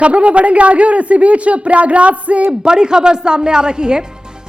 खबरों में बढ़ेंगे आगे और इसी बीच प्रयागराज से बड़ी खबर सामने आ रही है।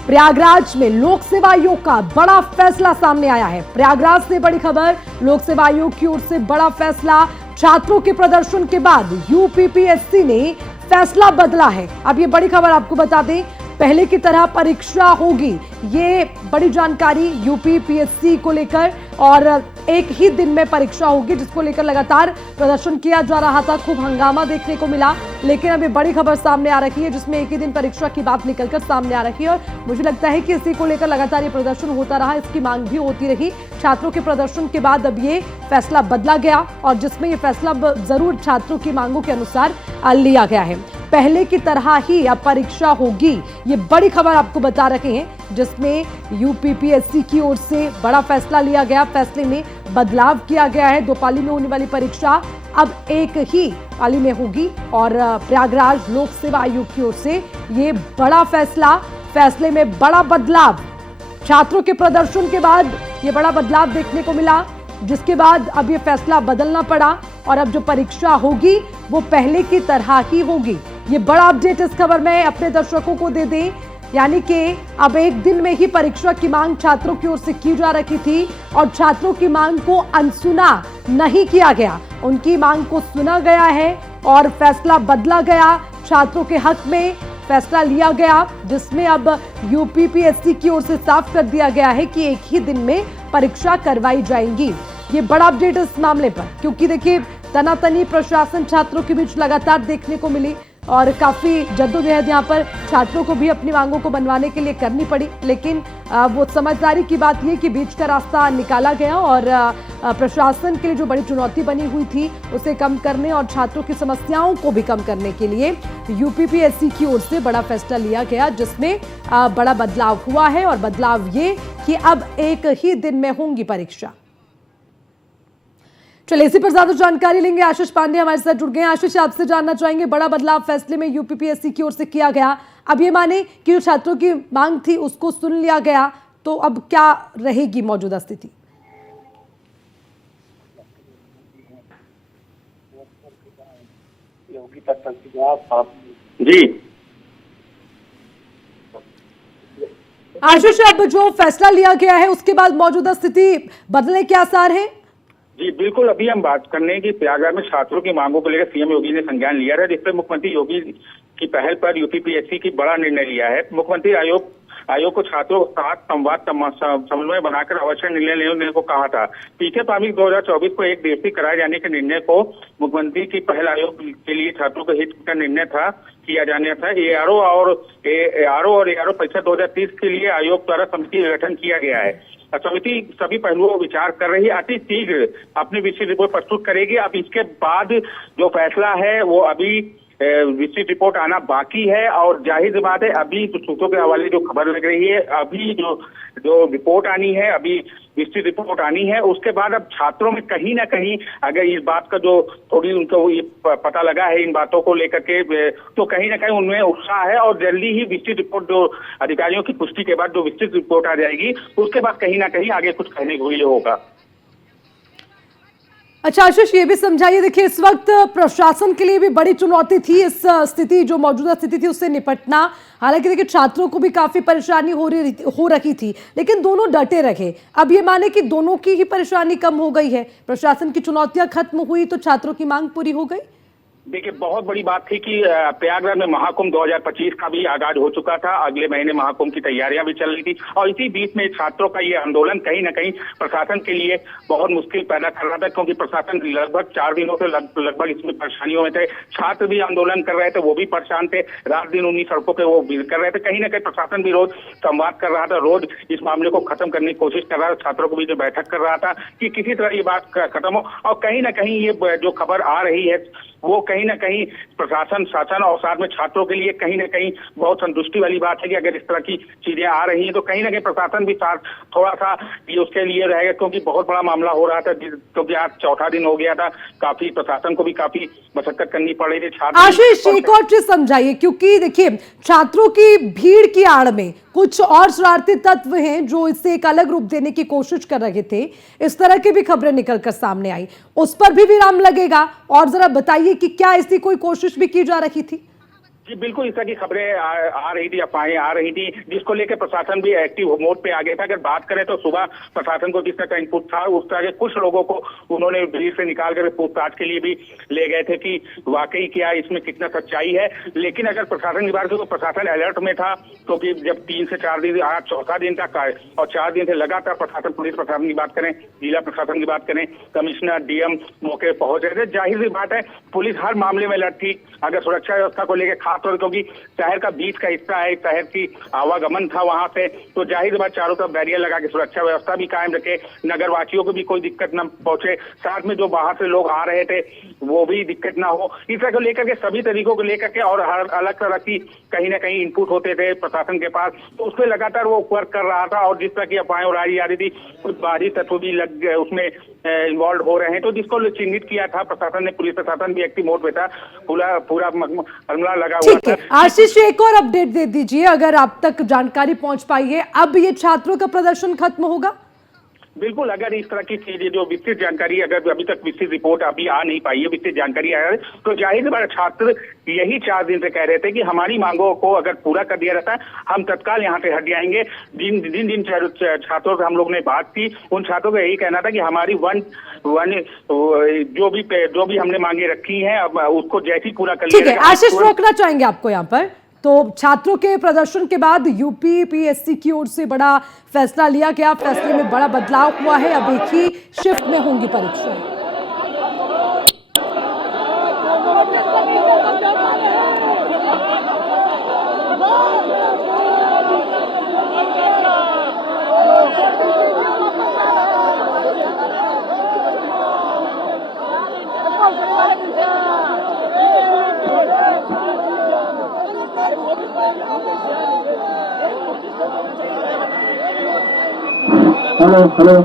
प्रयागराज में लोक सेवा आयोग का बड़ा फैसला सामने आया है। प्रयागराज से बड़ी खबर, लोक सेवा आयोग की ओर से बड़ा फैसला। छात्रों के प्रदर्शन के बाद यूपीपीएससी ने फैसला बदला है। अब ये बड़ी खबर आपको बता दें, पहले की तरह परीक्षा होगी, ये बड़ी जानकारी यूपीपीएससी को लेकर, और एक ही दिन में परीक्षा होगी जिसको लेकर लगातार प्रदर्शन किया जा रहा था। खूब हंगामा देखने को मिला, लेकिन अब ये बड़ी खबर सामने आ रही है जिसमें एक ही दिन परीक्षा की बात निकलकर सामने आ रही है। और मुझे लगता है कि इसी को लेकर लगातार ये प्रदर्शन होता रहा, इसकी मांग भी होती रही। छात्रों के प्रदर्शन के बाद अब ये फैसला बदला गया और जिसमें ये फैसला जरूर छात्रों की मांगों के अनुसार लिया गया है। पहले की तरह ही अब परीक्षा होगी, ये बड़ी खबर आपको बता रहे हैं, जिसमें यूपीपीएससी की ओर से बड़ा फैसला लिया गया। फैसले में बदलाव किया गया है। 2 पाली में होने वाली परीक्षा अब एक ही पाली में होगी और प्रयागराज लोक सेवा आयोग की ओर से ये बड़ा फैसले में बड़ा बदलाव। छात्रों के प्रदर्शन के बाद ये बड़ा बदलाव देखने को मिला, जिसके बाद अब ये फैसला बदलना पड़ा और अब जो परीक्षा होगी वो पहले की तरह ही होगी। ये बड़ा अपडेट इस खबर में अपने दर्शकों को दे दें, यानी कि अब एक दिन में ही परीक्षा की मांग छात्रों की ओर से की जा रही थी और छात्रों की मांग को अनसुना नहीं किया गया। उनकी मांग को सुना गया है और फैसला बदला गया। छात्रों के हक में फैसला लिया गया, जिसमें अब यूपीपीएससी की ओर से साफ कर दिया गया है कि एक ही दिन में परीक्षा करवाई जाएंगी। ये बड़ा अपडेट इस मामले पर, क्योंकि देखिए तनातनी प्रशासन छात्रों के बीच लगातार देखने को मिली और काफी जद्दोजहद यहाँ पर छात्रों को भी अपनी मांगों को बनवाने के लिए करनी पड़ी, लेकिन वो समझदारी की बात ये कि बीच का रास्ता निकाला गया और प्रशासन के लिए जो बड़ी चुनौती बनी हुई थी उसे कम करने और छात्रों की समस्याओं को भी कम करने के लिए यूपीपीएससी की ओर से बड़ा फैसला लिया गया, जिसमें बड़ा बदलाव हुआ है। और बदलाव ये कि अब एक ही दिन में होंगी परीक्षा। चलिए इसी पर ज्यादा जानकारी लेंगे। आशीष पांडे हमारे साथ जुड़ गए हैं। आशीष, आपसे जानना चाहेंगे, बड़ा बदलाव फैसले में यूपीपीएससी की ओर से किया गया। अब ये माने कि जो छात्रों की मांग थी उसको सुन लिया गया, तो अब क्या रहेगी मौजूदा स्थिति? जी आशीष, अब जो फैसला लिया गया है उसके बाद मौजूदा स्थिति बदलने के आसार है? जी बिल्कुल, अभी हम बात करने की प्रयागराज में छात्रों की मांगों को लेकर सीएम योगी ने संज्ञान लिया है, जिसपे मुख्यमंत्री योगी की पहल पर यूपीपीएससी की बड़ा निर्णय लिया है। मुख्यमंत्री आयोग को छात्रों के साथ संवाद समन्वय बनाकर अवश्य निर्णय लेने को कहा था। पीछे प्रारंभिक 2024 को एक दिवसीय कराए जाने के निर्णय को मुख्यमंत्री की पहल आयोग के लिए छात्रों के हित का निर्णय था, किया जाना था। एआरओ और एआरओ परीक्षा 2030 के लिए आयोग द्वारा समिति का गठन किया गया है। समिति सभी पहलुओं को विचार कर रही है, अति शीघ्र अपनी विस्तृत रिपोर्ट प्रस्तुत करेगी। अब इसके बाद जो फैसला है वो अभी विस्तृत रिपोर्ट आना बाकी है और जाहिर बात है अभी तो सूत्रों के हवाले जो खबर लग रही है, अभी जो रिपोर्ट आनी है, अभी विस्तृत रिपोर्ट आनी है, उसके बाद अब छात्रों में कहीं ना कहीं अगर इस बात का जो थोड़ी उनको ये पता लगा है इन बातों को लेकर के, तो कहीं ना कहीं उनमें उत्साह है और जल्दी ही विस्तृत रिपोर्ट जो अधिकारियों की पुष्टि के बाद जो विस्तृत रिपोर्ट आ जाएगी उसके बाद कहीं ना कहीं आगे कुछ कहने को ये होगा। अच्छा आशीष, ये भी समझाइए, देखिए इस वक्त प्रशासन के लिए भी बड़ी चुनौती थी इस स्थिति, जो मौजूदा स्थिति थी उससे निपटना। हालांकि देखिए छात्रों को भी काफी परेशानी हो रही थी, लेकिन दोनों डटे रहे। अब ये माने कि दोनों की ही परेशानी कम हो गई है, प्रशासन की चुनौतियां खत्म हुई तो छात्रों की मांग पूरी हो गई। देखिए बहुत बड़ी बात थी कि प्रयागराज में महाकुंभ 2025 का भी आगाज हो चुका था, अगले महीने महाकुंभ की तैयारियां भी चल रही थी और इसी बीच में छात्रों का ये आंदोलन कहीं ना कहीं प्रशासन के लिए बहुत मुश्किल पैदा कर रहा था, क्योंकि प्रशासन लगभग 4 दिनों से लगभग इसमें परेशानियों में थे। छात्र भी आंदोलन कर रहे थे, वो भी परेशान थे, रात दिन उन्हीं सड़कों पे वो कर रहे थे। कहीं ना कहीं प्रशासन भी रोज संवाद कर रहा था, रोज इस मामले को खत्म करने की कोशिश कर रहा था, छात्रों को भी जो बैठक कर रहा था कि किसी तरह ये बात खत्म हो। और कहीं ना कहीं ये जो खबर आ रही है वो कहीं ना कहीं प्रशासन, शासन और साथ में छात्रों के लिए कहीं ना कहीं बहुत संतुष्टि वाली बात है कि अगर इस तरह की चीजें आ रही हैं तो कहीं ना कहीं प्रशासन भी साथ थोड़ा सा ये उसके लिए रहेगा, क्योंकि बहुत बड़ा मामला हो रहा था, क्योंकि आज 4था दिन हो गया था, काफी प्रशासन को भी काफी मशक्कत करनी पड़ रही थी। आशीष, एक और चीज समझाइए, क्योंकि देखिए छात्रों की भीड़ की आड़ में कुछ और शरारती तत्व हैं जो इससे एक अलग रूप देने की कोशिश कर रहे थे। इस तरह की भी खबरें निकलकर सामने आई, उस पर भी विराम लगेगा? और जरा बताइए कि क्या क्या ऐसी कोई कोशिश भी की जा रही थी? जी बिल्कुल, इस तरह की खबरें आ रही थी, अफवाहें आ रही थी, जिसको लेकर प्रशासन भी एक्टिव मोड पे आ गया था। अगर बात करें तो सुबह प्रशासन को किस तरह का इनपुट था, उस तरह के कुछ लोगों को उन्होंने भीड़ से निकाल कर पूछताछ के लिए भी ले गए थे कि वाकई क्या इसमें कितना सच्चाई है। लेकिन अगर प्रशासन की बात करें तो प्रशासन अलर्ट में था, क्योंकि जब 3 से 4 दिन, आज चौथा दिन था और 4 दिन से लगातार प्रशासन, पुलिस प्रशासन की बात करें, जिला प्रशासन की बात करें, कमिश्नर, डीएम मौके पहुंच रहे थे। जाहिर सी बात है, पुलिस हर मामले में अलर्ट थी। अगर सुरक्षा व्यवस्था को लेकर खासतौर, क्योंकि शहर का बीच का हिस्सा है, शहर की आवागमन था वहां से, तो जाहिर बात चारों तरफ बैरियर लगा के सुरक्षा व्यवस्था भी कायम रखे, नगरवासियों को भी कोई दिक्कत न पहुंचे, साथ में जो बाहर से लोग आ रहे थे वो भी दिक्कत ना हो। इस तरह को लेकर के सभी तरीकों को लेकर के, और हर अलग तरह की कहीं ना कहीं इनपुट होते थे प्रशासन के पास, तो उस पर लगातार वो वर्क कर रहा था। और जिस तरह की अफवाहें उड़ाई जा रही थी, कुछ बाहरी तत्व भी लग गए उसमें इन्वॉल्व हो रहे हैं, तो जिसको चिन्हित किया था प्रशासन ने, पुलिस प्रशासन भी एक्टिव मोड पे था, पूरा अमला लगा हुआ था। आशीष, एक और अपडेट दे दीजिए अगर आप तक जानकारी पहुंच पाई है, अब ये छात्रों का प्रदर्शन खत्म होगा? बिल्कुल, अगर इस तरह की चीजें, जो विस्तृत जानकारी, अगर अभी तक विस्तृत रिपोर्ट अभी आ नहीं पाई है, विस्तृत जानकारी आया है, तो जाहिर बात छात्र यही 4 दिन से कह रहे थे कि हमारी मांगों को अगर पूरा कर दिया जाता है, हम तत्काल यहाँ से हट जाएंगे। जिन छात्रों से हम लोग ने बात की, उन छात्रों का यही कहना था कि हमारी जो भी हमने मांगे रखी हैं, अब उसको जैसी पूरा कर लिया। ठीक है आशीष, रोकना चाहेंगे आपको यहाँ पर। तो छात्रों के प्रदर्शन के बाद यूपीपीएससी की ओर से बड़ा फैसला लिया गया, फैसले में बड़ा बदलाव हुआ है, अब एक ही शिफ्ट में होंगी परीक्षाएं। हेलो हेलो,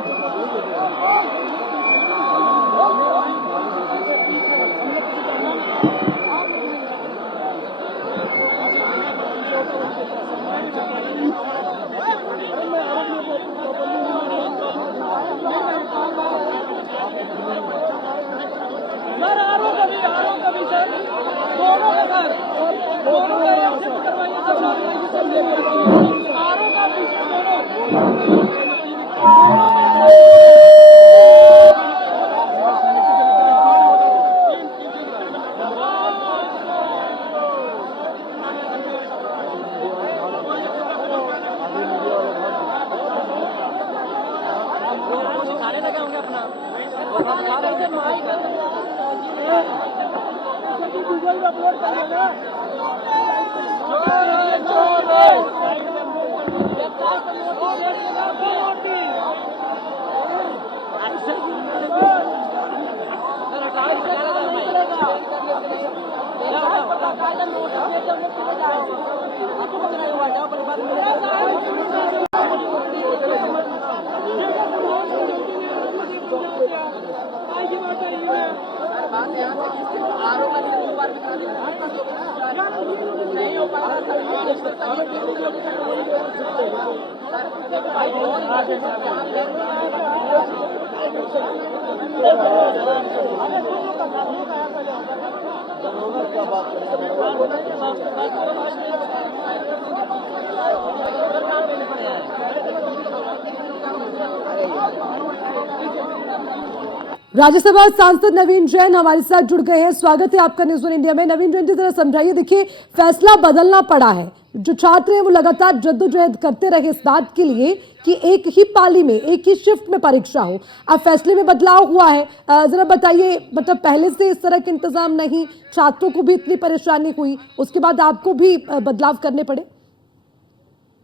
राज्यसभा सांसद नवीन जैन हमारे साथ जुड़ गए हैं। स्वागत है आपका न्यूज़ 1 इंडिया में। नवीन जैन जी, जरा समझाइए। देखिए, फैसला बदलना पड़ा है, जो छात्र हैं वो लगातार जद्दोजहद करते रहे इस बात के लिए कि एक ही पाली में, एक ही शिफ्ट में परीक्षा हो। अब फैसले में बदलाव हुआ है, जरा बताइए, मतलब पहले से इस तरह के इंतजाम नहीं, छात्रों को भी इतनी परेशानी हुई, उसके बाद आपको भी बदलाव करने पड़े?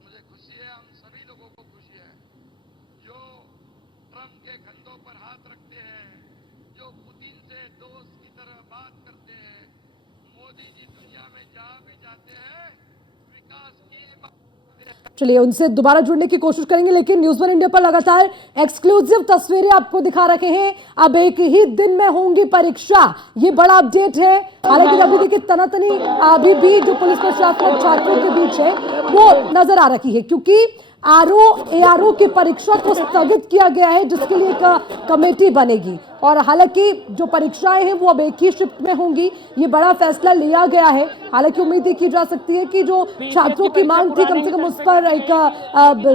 मुझे खुशी है, हम सभी लोगों को खुशी है जो ट्रंप के कंधों पर हाथ रखते हैं, जो पुतिन से दोस्त की तरह बात करते हैं। मोदी जी दुनिया में जहां भी जाते हैं विकास की बात। चलिए उनसे दोबारा जुड़ने की कोशिश करेंगे, लेकिन न्यूज़ 1 इंडिया पर लगातार एक्सक्लूसिव तस्वीरें आपको दिखा रखे हैं। अब एक ही दिन में होंगी परीक्षा, ये बड़ा अपडेट है। हालांकि अभी देखिए तनातनी अभी भी जो पुलिस प्रशासन छात्रों के बीच है वो नजर आ रही है, क्योंकि आरओ एआरओ की परीक्षा को स्थगित किया गया है, जिसके लिए एक कमेटी बनेगी। और हालांकि जो परीक्षाएं हैं वो अब एक ही शिफ्ट में होंगी, ये बड़ा फैसला लिया गया है। हालांकि उम्मीद ही की जा सकती है कि जो छात्रों की मांग थी, कम से कम उस पर एक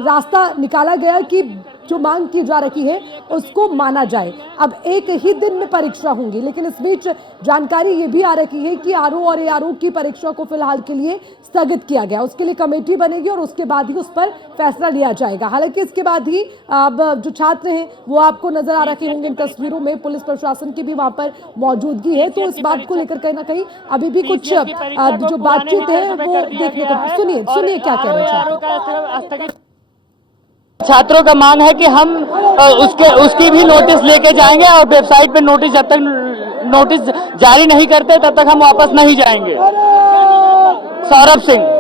रास्ता निकाला गया कि जो मांग की जा रही है उसको माना जाए। अब एक ही दिन में परीक्षा होंगी, लेकिन इस बीच जानकारी ये भी आ रही है कि आरओ और एआरओ की परीक्षा को फिलहाल के लिए स्थगित किया गया। उसके लिए कमेटी बनेगी और उसके बाद ही उस पर फैसला लिया जाएगा। हालांकि इसके बाद ही अब जो छात्र हैं वो आपको नजर आ रहे होंगे इन तस्वीरों में, पुलिस प्रशासन की भी वहां पर मौजूदगी है। तो इस बात को लेकर कहीं ना कहीं अभी भी कुछ जो बातचीत है वो देखने को, सुनिए क्या कह रहे हैं छात्रों का मांग है कि हम उसकी भी नोटिस लेके जाएंगे और वेबसाइट पे नोटिस, जब तक नोटिस जारी नहीं करते तब तक हम वापस नहीं जाएंगे। सौरभ सिंह।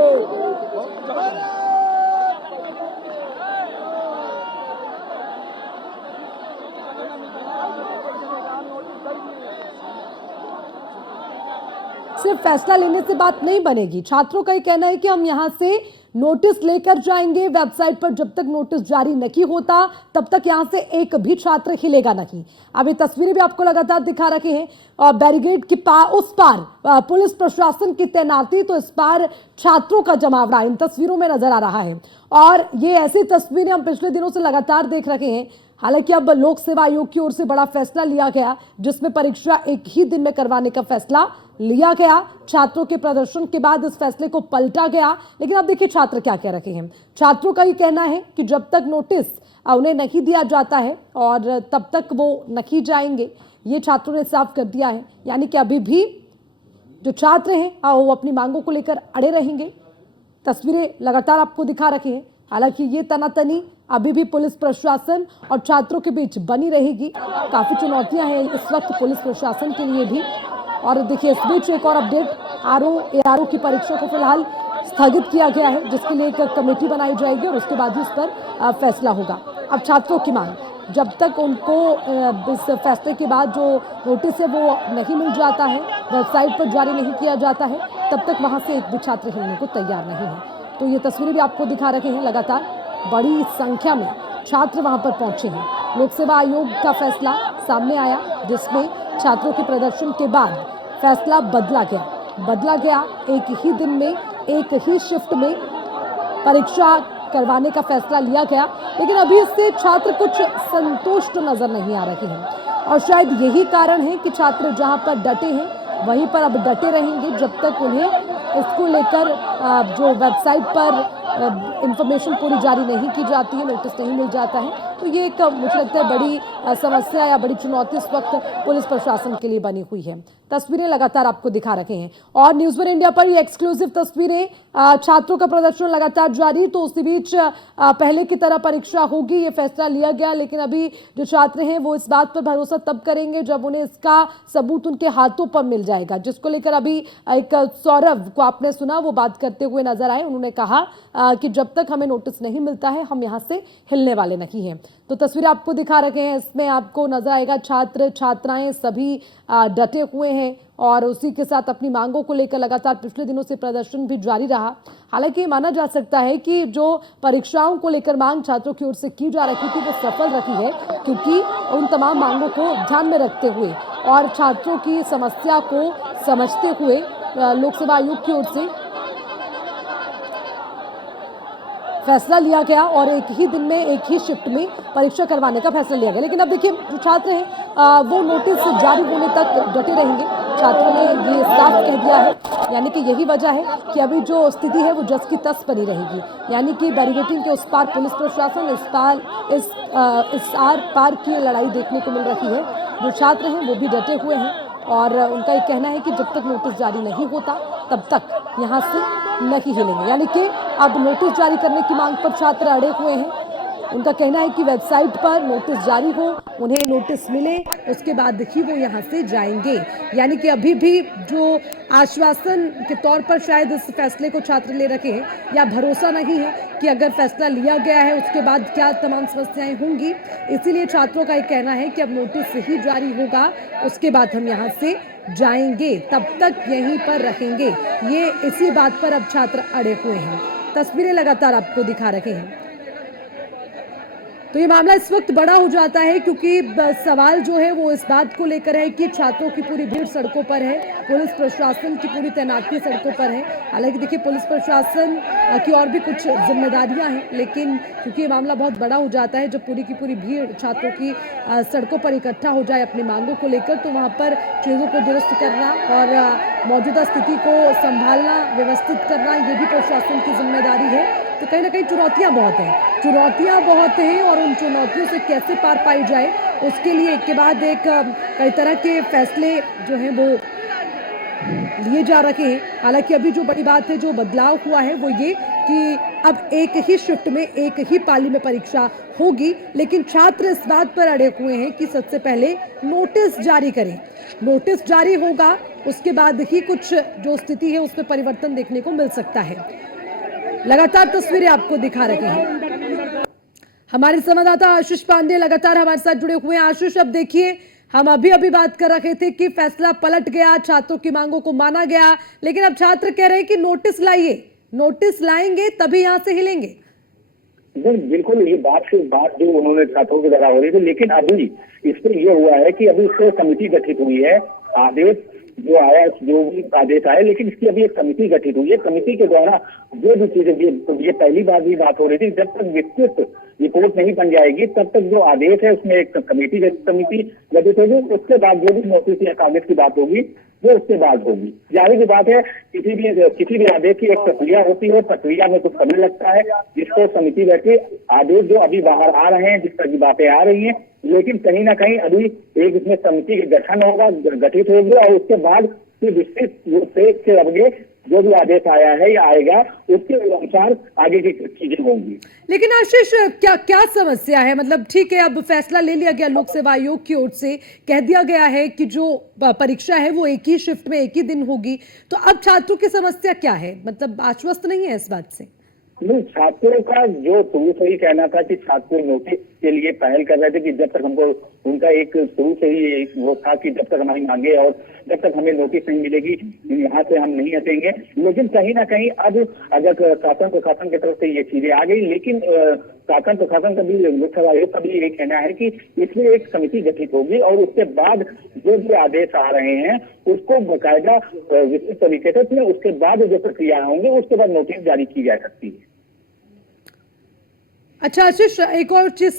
सिर्फ फैसला लेने से बात नहीं बनेगी। छात्रों का ये कहना है कि हम यहां से नोटिस लेकर जाएंगे। वेबसाइट पर जब तक नोटिस जारी नहीं होता तब तक यहां से एक भी छात्र हिलेगा नहीं। अब ये तस्वीरें भी आपको लगातार दिखा रखे हैं और बैरिकेड की उस पार पुलिस प्रशासन की तैनाती, तो इस पार छात्रों का जमावड़ा इन तस्वीरों में नजर आ रहा है। और ये ऐसी तस्वीरें हम पिछले दिनों से लगातार देख रहे हैं। हालांकि अब लोक सेवा आयोग की ओर से बड़ा फैसला लिया गया, जिसमें परीक्षा एक ही दिन में करवाने का फैसला लिया गया। छात्रों के प्रदर्शन के बाद इस फैसले को पलटा गया। लेकिन अब देखिए छात्र क्या कह रहे हैं। छात्रों का ये कहना है कि जब तक नोटिस उन्हें नहीं दिया जाता है और तब तक वो नहीं जाएंगे, ये छात्रों ने साफ कर दिया है। यानी कि अभी भी जो छात्र हैं वो अपनी मांगों को लेकर अड़े रहेंगे। तस्वीरें लगातार आपको दिखा रखे हैं। हालांकि ये तनातनी अभी भी पुलिस प्रशासन और छात्रों के बीच बनी रहेगी। काफी चुनौतियां हैं इस वक्त पुलिस प्रशासन के लिए भी। और देखिए इस बीच एक और अपडेट, आरओ एआरओ की परीक्षा को फिलहाल स्थगित किया गया है, जिसके लिए एक कमेटी बनाई जाएगी और उसके बाद ही उस पर फैसला होगा। अब छात्रों की मांग, जब तक उनको इस फैसले के बाद जो नोटिस है वो नहीं मिल जाता है, वेबसाइट पर जारी नहीं किया जाता है, तब तक वहां से एक भी छात्र हिलने को तैयार नहीं है। तो ये तस्वीरें भी आपको दिखा रहे हैं। लगातार बड़ी संख्या में छात्र वहां पर पहुंचे हैं। लोक सेवा आयोग का फैसला सामने आया, जिसमें छात्रों के प्रदर्शन के बाद फैसला बदला गया। एक ही दिन में एक ही शिफ्ट में परीक्षा करवाने का फैसला लिया गया। लेकिन अभी इससे छात्र कुछ संतुष्ट नजर नहीं आ रहे हैं और शायद यही कारण है कि छात्र जहां पर डटे हैं वहीं पर अब डटे रहेंगे जब तक उन्हें इसको लेकर जो वेबसाइट पर इंफॉर्मेशन पूरी जारी नहीं की जाती है, नोटिस नहीं मिल जाता है। तो ये एक मुझे लगता है बड़ी समस्या या बड़ी चुनौती इस वक्त पुलिस प्रशासन के लिए बनी हुई है। तस्वीरें लगातार आपको दिखा रखे हैं और न्यूज़ वन इंडिया पर ये एक्सक्लूसिव तस्वीरें, छात्रों का प्रदर्शन लगातार जारी। तो उसी बीच पहले की तरह परीक्षा होगी, ये फैसला लिया गया। लेकिन अभी जो छात्र हैं वो इस बात पर भरोसा तब करेंगे जब उन्हें इसका सबूत उनके हाथों पर मिल जाएगा, जिसको लेकर अभी एक सौरभ को आपने सुना, वो बात करते हुए नजर आए। उन्होंने कहा कि जब तक हमें नोटिस नहीं मिलता है हम यहाँ से हिलने वाले नहीं हैं। तो तस्वीरें आपको दिखा रखे हैं, इसमें आपको नजर आएगा छात्र छात्राएं सभी डटे हुए हैं और उसी के साथ अपनी मांगों को लेकर लगातार पिछले दिनों से प्रदर्शन भी जारी रहा। हालांकि माना जा सकता है कि जो परीक्षाओं को लेकर मांग छात्रों की ओर से की जा रही थी वो सफल रही है, क्योंकि उन तमाम मांगों को ध्यान में रखते हुए और छात्रों की समस्या को समझते हुए लोक सेवा आयोग की ओर से फैसला लिया गया और एक ही दिन में एक ही शिफ्ट में परीक्षा करवाने का फैसला लिया गया। लेकिन अब देखिए जो छात्र हैं वो नोटिस जारी होने तक डटे रहेंगे। छात्रों ने ये साफ कह दिया है, यानी कि यही वजह है कि अभी जो स्थिति है वो जस की तस बनी रहेगी। यानी कि बैरिकेडिंग के उस पार पुलिस प्रशासन, इस आर पार की लड़ाई देखने को मिल रही है। जो छात्र हैं वो भी डटे हुए हैं और उनका ये कहना है कि जब तक नोटिस जारी नहीं होता तब तक यहाँ से नहीं हिलेंगे। यानी कि अब नोटिस जारी करने की मांग पर छात्र अड़े हुए हैं। उनका कहना है कि वेबसाइट पर नोटिस जारी हो, उन्हें नोटिस मिले, उसके बाद ही वो यहाँ से जाएंगे। यानी कि अभी भी जो आश्वासन के तौर पर शायद इस फैसले को छात्र ले रखे हैं, या भरोसा नहीं है कि अगर फैसला लिया गया है उसके बाद क्या तमाम समस्याएं होंगी। इसीलिए छात्रों का ये कहना है कि अब नोटिस ही जारी होगा, उसके बाद हम यहाँ से जाएंगे, तब तक यहीं पर रहेंगे। ये इसी बात पर अब छात्र अड़े हुए हैं। तस्वीरें लगातार आपको दिखा रहे हैं। तो ये मामला इस वक्त बड़ा हो जाता है क्योंकि सवाल जो है वो इस बात को लेकर है कि छात्रों की पूरी भीड़ सड़कों पर है, पुलिस प्रशासन की पूरी तैनाती सड़कों पर है। हालांकि देखिए पुलिस प्रशासन की और भी कुछ जिम्मेदारियां हैं, लेकिन क्योंकि ये मामला बहुत बड़ा हो जाता है, जब पूरी की पूरी भीड़ छात्रों की सड़कों पर इकट्ठा हो जाए अपनी मांगों को लेकर, तो वहाँ पर चीज़ों को दुरुस्त करना और मौजूदा स्थिति को संभालना, व्यवस्थित करना, ये भी प्रशासन की जिम्मेदारी है। तो कहीं ना कहीं चुनौतियां बहुत हैं और उन चुनौतियों से कैसे पार पाई जाए, उसके लिए एक के बाद एक कई तरह के फैसले जो हैं वो लिए जा रहे हैं। हालांकि अभी जो बड़ी बात है, जो बदलाव हुआ है वो ये कि अब एक ही शिफ्ट में एक ही पाली में परीक्षा होगी, लेकिन छात्र इस बात पर अड़े हुए हैं कि सबसे पहले नोटिस जारी करें। नोटिस जारी होगा, उसके बाद ही कुछ जो स्थिति है उसमें परिवर्तन देखने को मिल सकता है। लगातार तस्वीरें आपको दिखा रहे हैं हमारे संवाददाता आशीष पांडे, लगातार हमारे साथ जुड़े हुए हैं। आशीष, अब देखिए हम अभी बात कर रहे थे कि फैसला पलट गया, छात्रों की मांगों को माना गया, लेकिन अब छात्र कह रहे हैं कि नोटिस लाइए, नोटिस लाएंगे तभी यहां से हिलेंगे। बिल्कुल, ये बात जो उन्होंने छात्रों के द्वारा हो रही थी, लेकिन अभी इस पर यह हुआ है कि अभी इससे समिति गठित हुई है। आदेश जो आया, जो भी आदेश आया, लेकिन इसकी अभी एक समिति गठित हुई है। समिति के द्वारा जो भी चीजें, ये पहली बार भी बात हो रही थी, जब तक विस्तृत रिपोर्ट नहीं बन जाएगी तब तक जो आदेश है उसमें एक समिति गठित होगी। उसके बाद जो भी नोटिस या कागज की बात होगी वो उसके बाद होगी। जाहिर सी बात है, किसी भी आदेश की एक प्रक्रिया होती है, प्रक्रिया में कुछ समय लगता है, जिसको समिति बैठे आदेश जो अभी बाहर आ रहे हैं, जिस तरह की बातें आ रही हैं, लेकिन कहीं ना कहीं अभी एक इसमें समिति गठन होगा, गठित होगी और उसके बाद फिर विस्तृत रूप से आगे जो भी आदेश आया है या आएगा उसके अनुसार आगे की चीजें होंगी। लेकिन आशीष, क्या समस्या है? मतलब ठीक है, अब फैसला ले लिया गया, लोक सेवा आयोग की ओर से कह दिया गया है कि जो परीक्षा है वो एक ही शिफ्ट में एक ही दिन होगी, तो अब छात्रों की समस्या क्या है? मतलब आश्वस्त नहीं है इस बात से? नहीं, छात्रों का जो शुरू से ही कहना था कि छात्र नोटिस के लिए पहल कर रहे थे कि जब तक हमको, उनका एक शुरू से ही वो था कि जब तक हमारी मांगे और जब तक हमें नोटिस नहीं मिलेगी यहाँ से हम नहीं हटेंगे। लेकिन कहीं ना कहीं अब अगर शासन प्रशासन की तरफ से ये चीजें आ गई, लेकिन शासन प्रशासन का भी, लोक सेवा आयोग का भी ये कहना है कि इसमें एक समिति गठित होगी और उसके बाद जो भी आदेश आ रहे हैं उसको बाकायदा विस्तृत तरीके से उसके बाद जो प्रक्रिया होंगी उसके बाद नोटिस जारी की जा सकती है। अच्छा आशीष, एक और चीज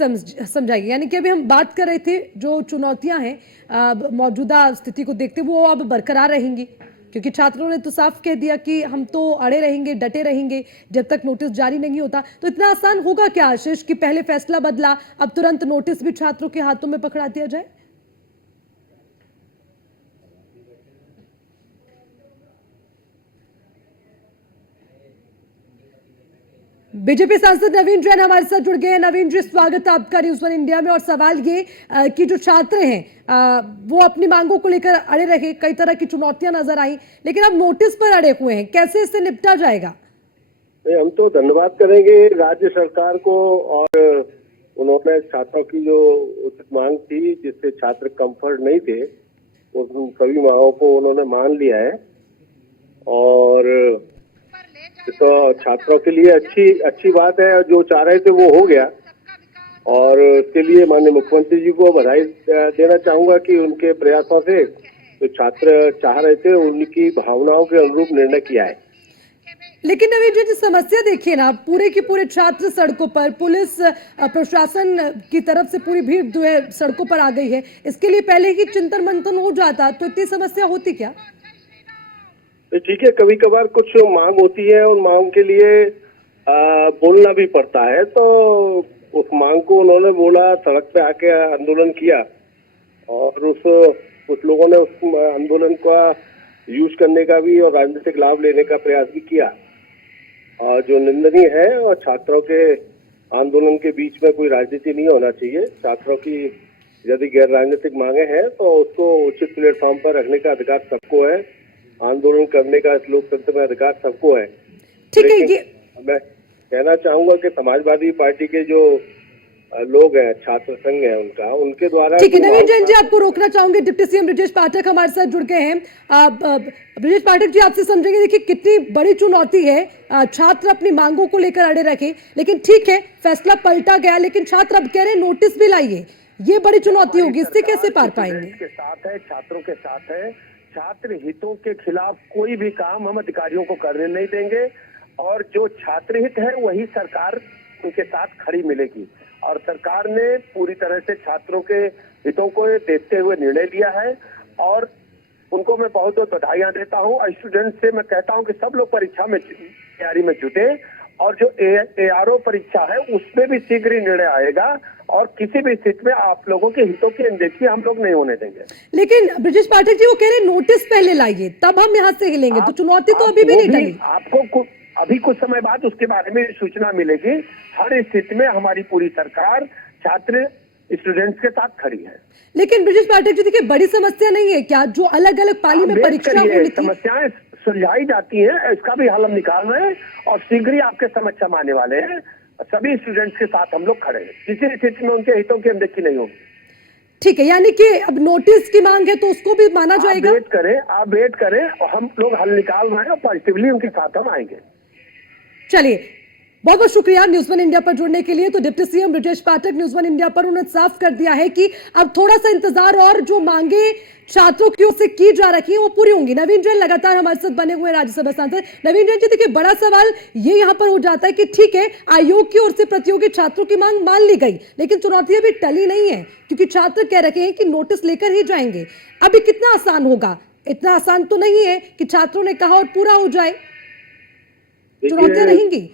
समझाइए, यानी कि अभी हम बात कर रहे थे जो चुनौतियां हैं मौजूदा स्थिति को देखते वो अब बरकरार रहेंगी, क्योंकि छात्रों ने तो साफ कह दिया कि हम तो अड़े रहेंगे, डटे रहेंगे जब तक नोटिस जारी नहीं होता। तो इतना आसान होगा क्या आशीष कि पहले फैसला बदला, अब तुरंत नोटिस भी छात्रों के हाथों में पकड़ा दिया जाए? बीजेपी सांसद नवीन जैन हमारे साथ जुड़ गए हैं। नवीन जी, स्वागत है आपका न्यूज़ वन इंडिया में। और सवाल ये कि जो छात्र हैं वो अपनी मांगों को लेकर अड़े रहे, कई तरह की चुनौतियां नजर आई, लेकिन अब नोटिस पर अड़े हुए हैं, कैसे इससे निपटा जाएगा? हम तो धन्यवाद करेंगे राज्य सरकार को, और उन्होंने छात्रों की जो उचित मांग थी जिससे छात्र कंफर्ट नहीं थे, उन सभी मांगों को उन्होंने मान लिया है और तो छात्रों के लिए अच्छी बात है। जो चाह रहे थे वो हो गया और इसके लिए माननीय मुख्यमंत्री जी को बधाई देना चाहूंगा कि उनके प्रयासों से जो छात्र चाह रहे थे उनकी भावनाओं के अनुरूप निर्णय किया है। लेकिन नवीन जी, समस्या देखिए ना, पूरे के पूरे छात्र सड़कों पर, पुलिस प्रशासन की तरफ से पूरी भीड़ जो है सड़कों पर आ गई है। इसके लिए पहले ही चिंतन मंथन हो जाता तो इतनी समस्या होती क्या? ठीक है, कभी कभार कुछ मांग होती है और मांग के लिए बोलना भी पड़ता है, तो उस मांग को उन्होंने बोला, सड़क पे आके आंदोलन किया और उस लोगों ने उस आंदोलन का यूज करने का भी और राजनीतिक लाभ लेने का प्रयास भी किया, और जो निंदनीय है। और छात्रों के आंदोलन के बीच में कोई राजनीति नहीं होना चाहिए। छात्रों की यदि गैर राजनीतिक मांगे हैं तो उसको उचित प्लेटफॉर्म पर रखने का अधिकार सबको है, आंदोलन करने का इस लोकतंत्र में अधिकार सबको है। ठीक है, ये मैं कहना चाहूंगा कि समाजवादी पार्टी के जो लोग हैं, छात्र संघ है उनका, उनके द्वारा। ठीक है नवीन जैन जी, आपको रोकना चाहूंगे। डिप्टी सीएम ब्रजेश पाठक हमारे साथ जुड़ गए हैं। ब्रजेश पाठक जी, आपसे समझेंगे, देखिए कितनी बड़ी चुनौती है। छात्र अपनी मांगों को लेकर अड़े रखे, लेकिन ठीक है फैसला पलटा गया, लेकिन छात्र अब कह रहे हैं नोटिस भी लाइए। ये बड़ी चुनौती होगी, इससे कैसे पार पाएंगे? के साथ है, छात्रों के साथ है। छात्र हितों के खिलाफ कोई भी काम हम अधिकारियों को करने नहीं देंगे, और जो छात्र हित है वही सरकार उनके साथ खड़ी मिलेगी। और सरकार ने पूरी तरह से छात्रों के हितों को देखते हुए निर्णय लिया है, और उनको मैं बहुत बहुत बधाइयां देता हूं। स्टूडेंट से मैं कहता हूं कि सब लोग परीक्षा में तैयारी में जुटे, और जो ARO परीक्षा है उसमें भी शीघ्र ही निर्णय आएगा, और किसी भी स्थिति में आप लोगों के हितों की अनदेखी हम लोग नहीं होने देंगे। लेकिन ब्रजेश पाठक जी वो कह रहे हैं नोटिस पहले लाइए तब हम यहाँ से हिलेंगे, तो चुनौती तो अभी भी नहीं टली। आपको अभी कुछ समय बाद उसके बारे में सूचना मिलेगी। हर स्थिति में हमारी पूरी सरकार छात्र स्टूडेंट्स के साथ खड़ी है। लेकिन ब्रजेश पाठक जी देखिए बड़ी समस्या नहीं है क्या, जो अलग अलग पाली में परीक्षा होनी थी? समस्याएं सुलझाई जाती हैं, इसका भी हल हम निकाल रहे हैं, और शीघ्र ही आपके समक्ष हम आने वाले हैं। सभी स्टूडेंट्स के साथ हम लोग खड़े हैं, किसी स्थिति में उनके हितों की अनदेखी नहीं होगी। ठीक है, यानी कि अब नोटिस की मांग है तो उसको भी माना जाएगा। आप वेट करें, और हम लोग हल निकाल रहे हैं, और पॉजिटिवली उनके साथ हम आएंगे। चलिए, बहुत बहुत शुक्रिया न्यूज़ वन इंडिया पर जुड़ने के लिए। तो deputy CM Brajesh Pathak news one India पर उन्होंने साफ कर दिया है कि अब थोड़ा सा इंतजार, और जो मांगे छात्रों की ओर से की जा रखी है वो पूरी होंगी। नवीन जैन लगातार हमारे साथ बने हुए राज्यसभा सांसद। नवीन जैन जी देखिए, बड़ा सवाल ये यहाँ पर हो जाता है कि ठीक है आयोग की ओर से प्रतियोगी छात्रों की मांग मान ली गई, लेकिन चुनौती अभी टली नहीं है, क्योंकि छात्र कह रखे हैं कि नोटिस लेकर ही जाएंगे। अभी कितना आसान होगा? इतना आसान तो नहीं है कि छात्रों ने कहा और पूरा हो जाए, चुनौतियां रहेंगी।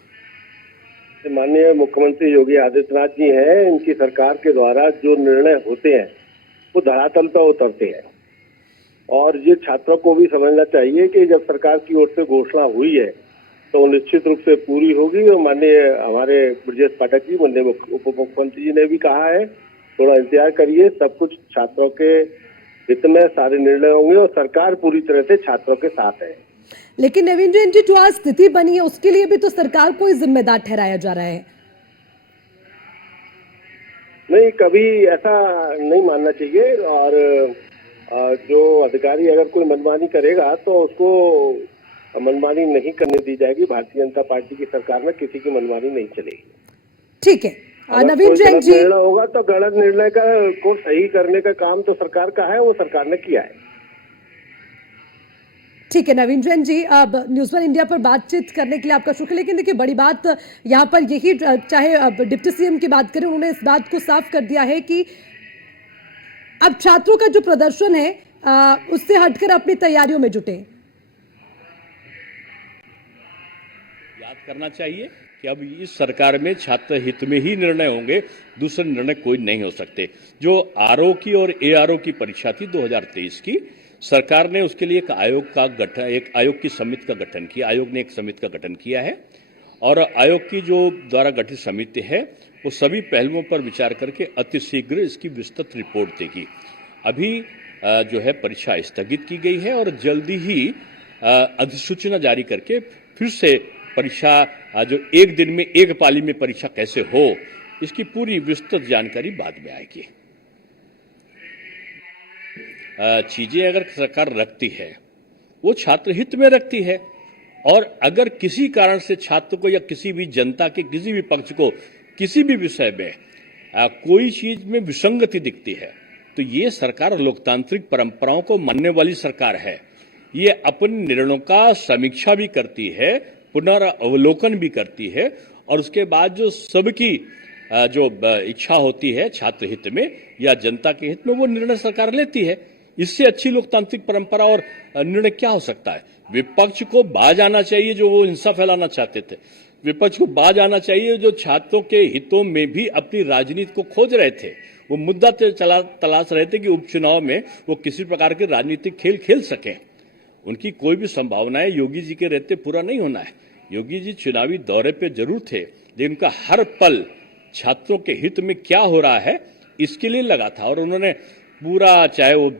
माननीय मुख्यमंत्री योगी आदित्यनाथ जी हैं, इनकी सरकार के द्वारा जो निर्णय होते हैं वो धरातल पर उतरते हैं, और ये छात्रों को भी समझना चाहिए कि जब सरकार की ओर से घोषणा हुई है तो निश्चित रूप से पूरी होगी। और माननीय हमारे ब्रजेश पाठक जी, माननीय उप मुख्यमंत्री जी ने भी कहा है थोड़ा इंतजार करिए, सब कुछ छात्रों के हित में सारे निर्णय होंगे, और सरकार पूरी तरह से छात्रों के साथ है। लेकिन नवीन जैन जी, जो आज स्थिति बनी है उसके लिए भी तो सरकार को ही जिम्मेदार ठहराया जा रहा है। नहीं, कभी ऐसा नहीं मानना चाहिए, और जो अधिकारी अगर कोई मनमानी करेगा तो उसको मनमानी नहीं करने दी जाएगी। भारतीय जनता पार्टी की सरकार में किसी की मनमानी नहीं चलेगी। ठीक है नवीन जैन जी, निर्णय होगा तो गलत निर्णय को सही करने का काम तो सरकार का है, वो सरकार ने किया है। ठीक है नवीन जैन जी, अब न्यूज़ वन इंडिया पर बातचीत करने के लिए आपका शुक्रिया। लेकिन देखिए बड़ी बात यहाँ पर यही, चाहे डिप्टी सीएम की बात करें, उन्होंने इस बात को साफ कर दिया है कि अब छात्रों का जो प्रदर्शन है उससे हटकर अपनी तैयारियों में जुटे। याद करना चाहिए कि अब इस सरकार में छात्र हित में ही निर्णय होंगे, दूसरे निर्णय कोई नहीं हो सकते। जो आरओ की और ARO की परीक्षा थी 2023 की, सरकार ने उसके लिए एक आयोग की समिति का गठन किया। आयोग ने एक समिति का गठन किया है, और आयोग की जो द्वारा गठित समिति है वो सभी पहलुओं पर विचार करके अतिशीघ्र इसकी विस्तृत रिपोर्ट देगी। अभी जो है परीक्षा स्थगित की गई है, और जल्दी ही अधिसूचना जारी करके फिर से परीक्षा जो एक दिन में एक पाली में परीक्षा कैसे हो, इसकी पूरी विस्तृत जानकारी बाद में आएगी। चीजें अगर सरकार रखती है वो छात्र हित में रखती है, और अगर किसी कारण से छात्र को या किसी भी जनता के किसी भी पक्ष को किसी भी विषय में कोई चीज में विसंगति दिखती है, तो ये सरकार लोकतांत्रिक परंपराओं को मानने वाली सरकार है। ये अपने निर्णयों का समीक्षा भी करती है, पुनर्अवलोकन भी करती है, और उसके बाद जो सबकी जो इच्छा होती है छात्र हित में या जनता के हित में, वो निर्णय सरकार लेती है। इससे अच्छी लोकतांत्रिक परंपरा और निर्णय क्या हो सकता है? विपक्ष को बाज आना चाहिए जो वो हिंसा फैलाना चाहते थे। विपक्ष को बाज आना चाहिए जो छात्रों के हितों में भी अपनी राजनीति को खोज रहे थे। वो मुद्दा तलाश रहे थे कि उपचुनाव में वो किसी प्रकार के राजनीतिक खेल खेल सकें। उनकी कोई भी संभावनाएं योगी जी के रहते पूरा नहीं होना है। योगी जी चुनावी दौरे पे जरूर थे, लेकिन उनका हर पल छात्रों के हित में क्या हो रहा है इसके लिए लगा था, और उन्होंने पूरा चाहे वो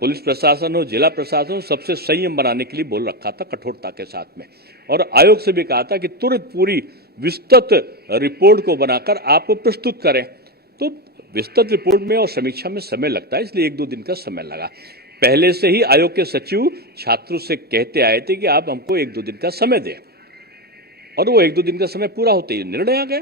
पुलिस प्रशासन हो, जिला प्रशासन हो, सबसे संयम बनाने के लिए बोल रखा था कठोरता के साथ में। और आयोग से भी कहा था कि तुरंत पूरी विस्तृत रिपोर्ट को बनाकर आप प्रस्तुत करें। तो विस्तृत रिपोर्ट में और समीक्षा में समय लगता है, इसलिए 1-2 दिन का समय लगा। पहले से ही आयोग के सचिव छात्रों से कहते आए थे कि आप हमको 1-2 दिन का समय दें, और वो 1-2 दिन का समय पूरा होते ही निर्णय आ गया।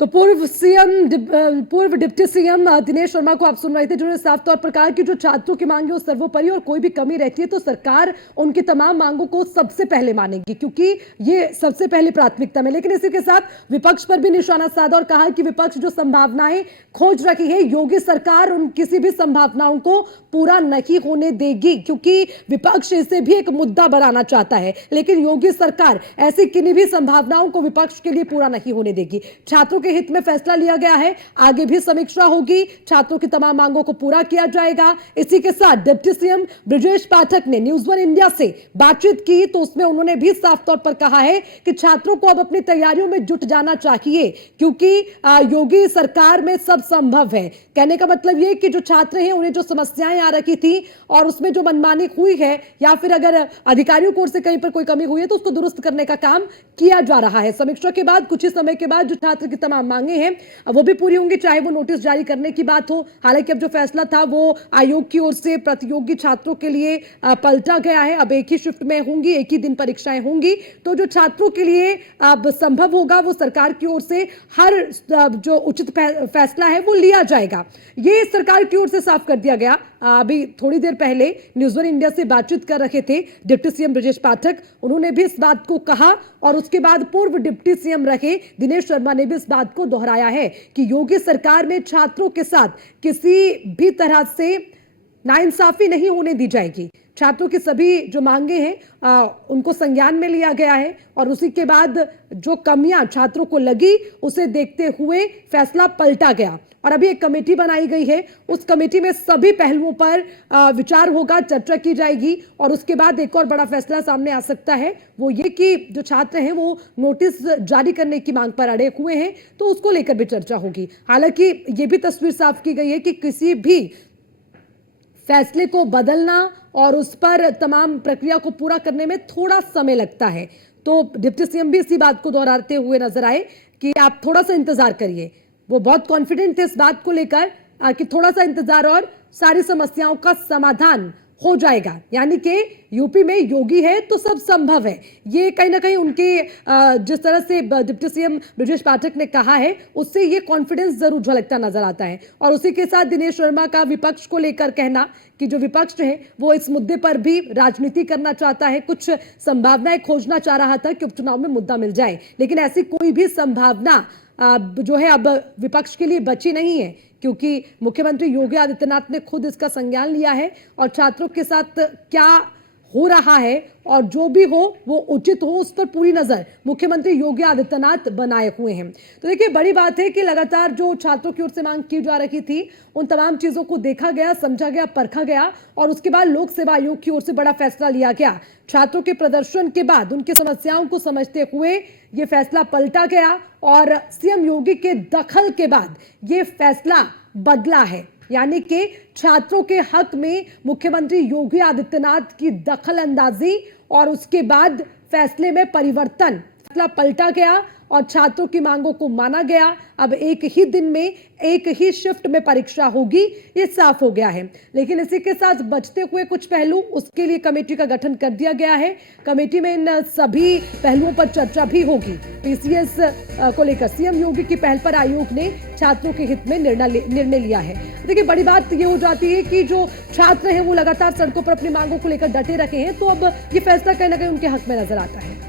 तो पूर्व डिप्टी सीएम दिनेश शर्मा को आप सुन रहे थे, जिन्होंने साफ तौर पर कहा कि जो छात्रों की मांगे वो सर्वोपरि, और कोई भी कमी रहती है तो सरकार उनकी तमाम मांगों को सबसे पहले मानेगी, क्योंकि ये सबसे पहले प्राथमिकता में। लेकिन इसी के साथ विपक्ष पर भी निशाना साधा और कहा कि विपक्ष जो संभावनाएं खोज रखी है, योगी सरकार उन किसी भी संभावनाओं को पूरा नहीं होने देगी, क्योंकि विपक्ष इसे भी एक मुद्दा बनाना चाहता है। लेकिन योगी सरकार ऐसी किन्हीं भी संभावनाओं को विपक्ष के लिए पूरा नहीं होने देगी। छात्रों के हित में फैसला लिया गया है, आगे भी समीक्षा होगी, छात्रों की तमाम मांगों को पूरा किया जाएगा। इसी के साथ डिप्टी सीएम ब्रजेश पाठक ने न्यूज़ 1 इंडिया से बातचीत की, तो उसमें उन्होंने भी साफ तौर पर कहा है कि छात्रों को अब अपनी तैयारियों में जुट जाना चाहिए, क्योंकि योगी सरकार में सब संभव है। कहने का मतलब यह कि जो छात्र हैं उन्हें जो समस्याएं आ रखी थी और उसमें जो मनमानी हुई है, या फिर अगर अधिकारियों की ओर से कहीं पर कोई कमी हुई है तो उसको दुरुस्त करने का काम किया जा रहा है। समीक्षा के बाद कुछ ही समय के बाद जो छात्र की तमाम मांगे हैं वो भी पूरी होंगी, चाहे वो नोटिस जारी करने की बात हो। हालांकि अब जो फैसला था वो आयोग की ओर से प्रतियोगी छात्रों के लिए पलटा गया है। अब एक ही शिफ्ट में होंगी, एक ही दिन परीक्षाएं होंगी, तो जो छात्रों के लिए अब संभव होगा वो सरकार की ओर से हर जो उचित फैसला है वो लिया जाएगा, ये सरकार की ओर से साफ कर दिया गया। अभी थोड़ी देर पहले न्यूज़ 1 इंडिया से बातचीत कर रहे थे डिप्टी सीएम ब्रजेश पाठक, उन्होंने भी इस बात को कहा, और उसके बाद पूर्व डिप्टी सीएम रहे दिनेश शर्मा ने भी इस बात को दोहराया है कि योगी सरकार में छात्रों के साथ किसी भी तरह से नाइंसाफी नहीं होने दी जाएगी। छात्रों की सभी जो मांगे हैं उनको संज्ञान में लिया गया है, और उसी के बाद जो कमियां छात्रों को लगी उसे देखते हुए फैसला पलटा गया। और अभी एक कमेटी बनाई गई है, उस कमेटी में सभी पहलुओं पर विचार होगा, चर्चा की जाएगी, और उसके बाद एक और बड़ा फैसला सामने आ सकता है, वो ये कि जो छात्र हैं वो नोटिस जारी करने की मांग पर अड़े हुए हैं, तो उसको लेकर भी चर्चा होगी। हालांकि ये भी तस्वीर साफ की गई है कि किसी भी फैसले को बदलना और उस पर तमाम प्रक्रिया को पूरा करने में थोड़ा समय लगता है। तो डिप्टी सीएम भी इसी बात को दोहराते हुए नजर आए कि आप थोड़ा सा इंतजार करिए। वो बहुत कॉन्फिडेंट थे इस बात को लेकर कि थोड़ा सा इंतजार और सारी समस्याओं का समाधान हो जाएगा, यानी कि यूपी में योगी है तो सब संभव है। ये कहीं ना कहीं उनके जिस तरह से डिप्टी सीएम ब्रजेश पाठक ने कहा है उससे ये कॉन्फिडेंस जरूर झलकता नजर आता है। और उसी के साथ दिनेश शर्मा का विपक्ष को लेकर कहना कि जो विपक्ष है वो इस मुद्दे पर भी राजनीति करना चाहता है, कुछ संभावनाएं खोजना चाह रहा था कि उपचुनाव में मुद्दा मिल जाए, लेकिन ऐसी कोई भी संभावना जो है अब विपक्ष के लिए बची नहीं है, क्योंकि मुख्यमंत्री योगी आदित्यनाथ ने खुद इसका संज्ञान लिया है और छात्रों के साथ क्या हो रहा है और जो भी हो वो उचित हो उस पर पूरी नजर मुख्यमंत्री योगी आदित्यनाथ बनाए हुए हैं। तो देखिए बड़ी बात है कि लगातार जो छात्रों की ओर से मांग की जा रही थी उन तमाम चीजों को देखा गया, समझा गया, परखा गया, और उसके बाद लोक सेवा आयोग की ओर से बड़ा फैसला लिया गया। छात्रों के प्रदर्शन के बाद उनकी समस्याओं को समझते हुए ये फैसला पलटा गया और सीएम योगी के दखल के बाद ये फैसला बदला है, यानी कि छात्रों के हक में मुख्यमंत्री योगी आदित्यनाथ की दखल अंदाजी और उसके बाद फैसले में परिवर्तन, फैसला पलटा गया और छात्रों की मांगों को माना गया। अब एक ही दिन में एक ही शिफ्ट में परीक्षा होगी, ये साफ हो गया है। लेकिन इसी के साथ बचते हुए कुछ पहलू, उसके लिए कमेटी का गठन कर दिया गया है। कमेटी में इन सभी पहलुओं पर चर्चा भी होगी। पीसीएस को लेकर सीएम योगी की पहल पर आयोग ने छात्रों के हित में निर्णय लिया है। देखिए बड़ी बात यह हो जाती है कि जो छात्र हैं वो लगातार सड़कों पर अपनी मांगों को लेकर डटे रखे हैं, तो अब ये फैसला कहीं ना कहीं उनके हक में नजर आता है।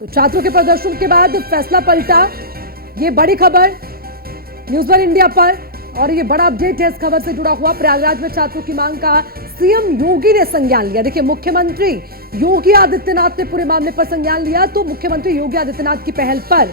तो छात्रों के प्रदर्शन के बाद फैसला पलटा, ये बड़ी खबर न्यूज़ 1 इंडिया पर, और ये बड़ा अपडेट है इस खबर से जुड़ा हुआ। प्रयागराज में छात्रों की मांग का सीएम योगी ने संज्ञान लिया। देखिए मुख्यमंत्री योगी आदित्यनाथ ने पूरे मामले पर संज्ञान लिया। तो मुख्यमंत्री योगी आदित्यनाथ की पहल पर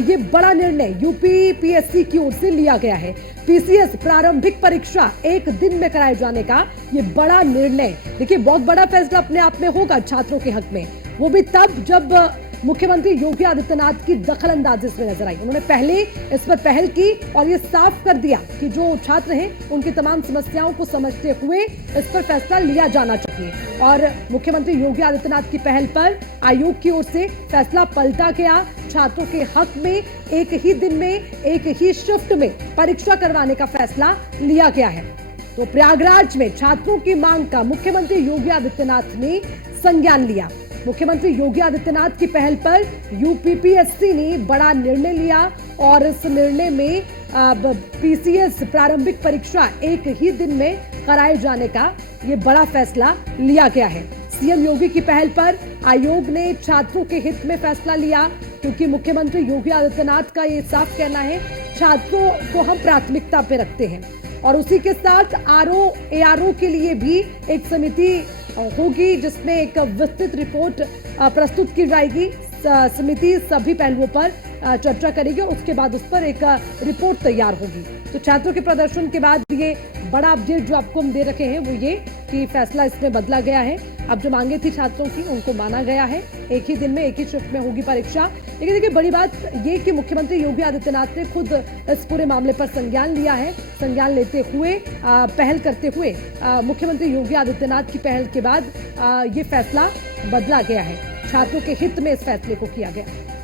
ये बड़ा निर्णय यूपी पीएससी की ओर से लिया गया है। पीसीएस प्रारंभिक परीक्षा एक दिन में कराए जाने का ये बड़ा निर्णय, देखिए बहुत बड़ा फैसला अपने आप में होगा छात्रों के हक में, वो भी तब जब मुख्यमंत्री योगी आदित्यनाथ की दखलंदाजी इसमें नजर आई। उन्होंने पहले इस पर पहल की और ये साफ कर दिया कि जो छात्र हैं उनकी तमाम समस्याओं को समझते हुए इस पर फैसला लिया जाना चाहिए। और मुख्यमंत्री योगी आदित्यनाथ की पहल पर आयोग की ओर से फैसला पलटा गया। छात्रों के हक में एक ही दिन में एक ही शिफ्ट में परीक्षा करवाने का फैसला लिया गया है। तो प्रयागराज में छात्रों की मांग का मुख्यमंत्री योगी आदित्यनाथ ने संज्ञान लिया। मुख्यमंत्री योगी आदित्यनाथ की पहल पर यूपीपीएससी ने बड़ा निर्णय लिया और इस निर्णय में पीसीएस प्रारंभिक परीक्षा एक ही दिन में कराए जाने का ये बड़ा फैसला लिया गया है। सीएम योगी की पहल पर आयोग ने छात्रों के हित में फैसला लिया, क्योंकि मुख्यमंत्री योगी आदित्यनाथ का ये साफ कहना है छात्रों को हम प्राथमिकता पे रखते हैं। और उसी के साथ एआरओ के लिए भी एक समिति होगी जिसमें एक विस्तृत रिपोर्ट प्रस्तुत की जाएगी। समिति सभी पहलुओं पर चर्चा करेगी और उसके बाद उस पर एक रिपोर्ट तैयार होगी। तो छात्रों के प्रदर्शन के बाद ये बड़ा अपडेट जो आपको हम दे रखे हैं वो ये कि फैसला इसमें बदला गया है। अब जो मांगे थी छात्रों की उनको माना गया है, एक ही दिन में एक ही शिफ्ट में होगी परीक्षा। लेकिन देखिए बड़ी बात ये कि मुख्यमंत्री योगी आदित्यनाथ ने खुद इस पूरे मामले पर संज्ञान लिया है। संज्ञान लेते हुए पहल करते हुए मुख्यमंत्री योगी आदित्यनाथ की पहल के बाद ये फैसला बदला गया है। छात्रों के हित में इस फैसले को किया गया।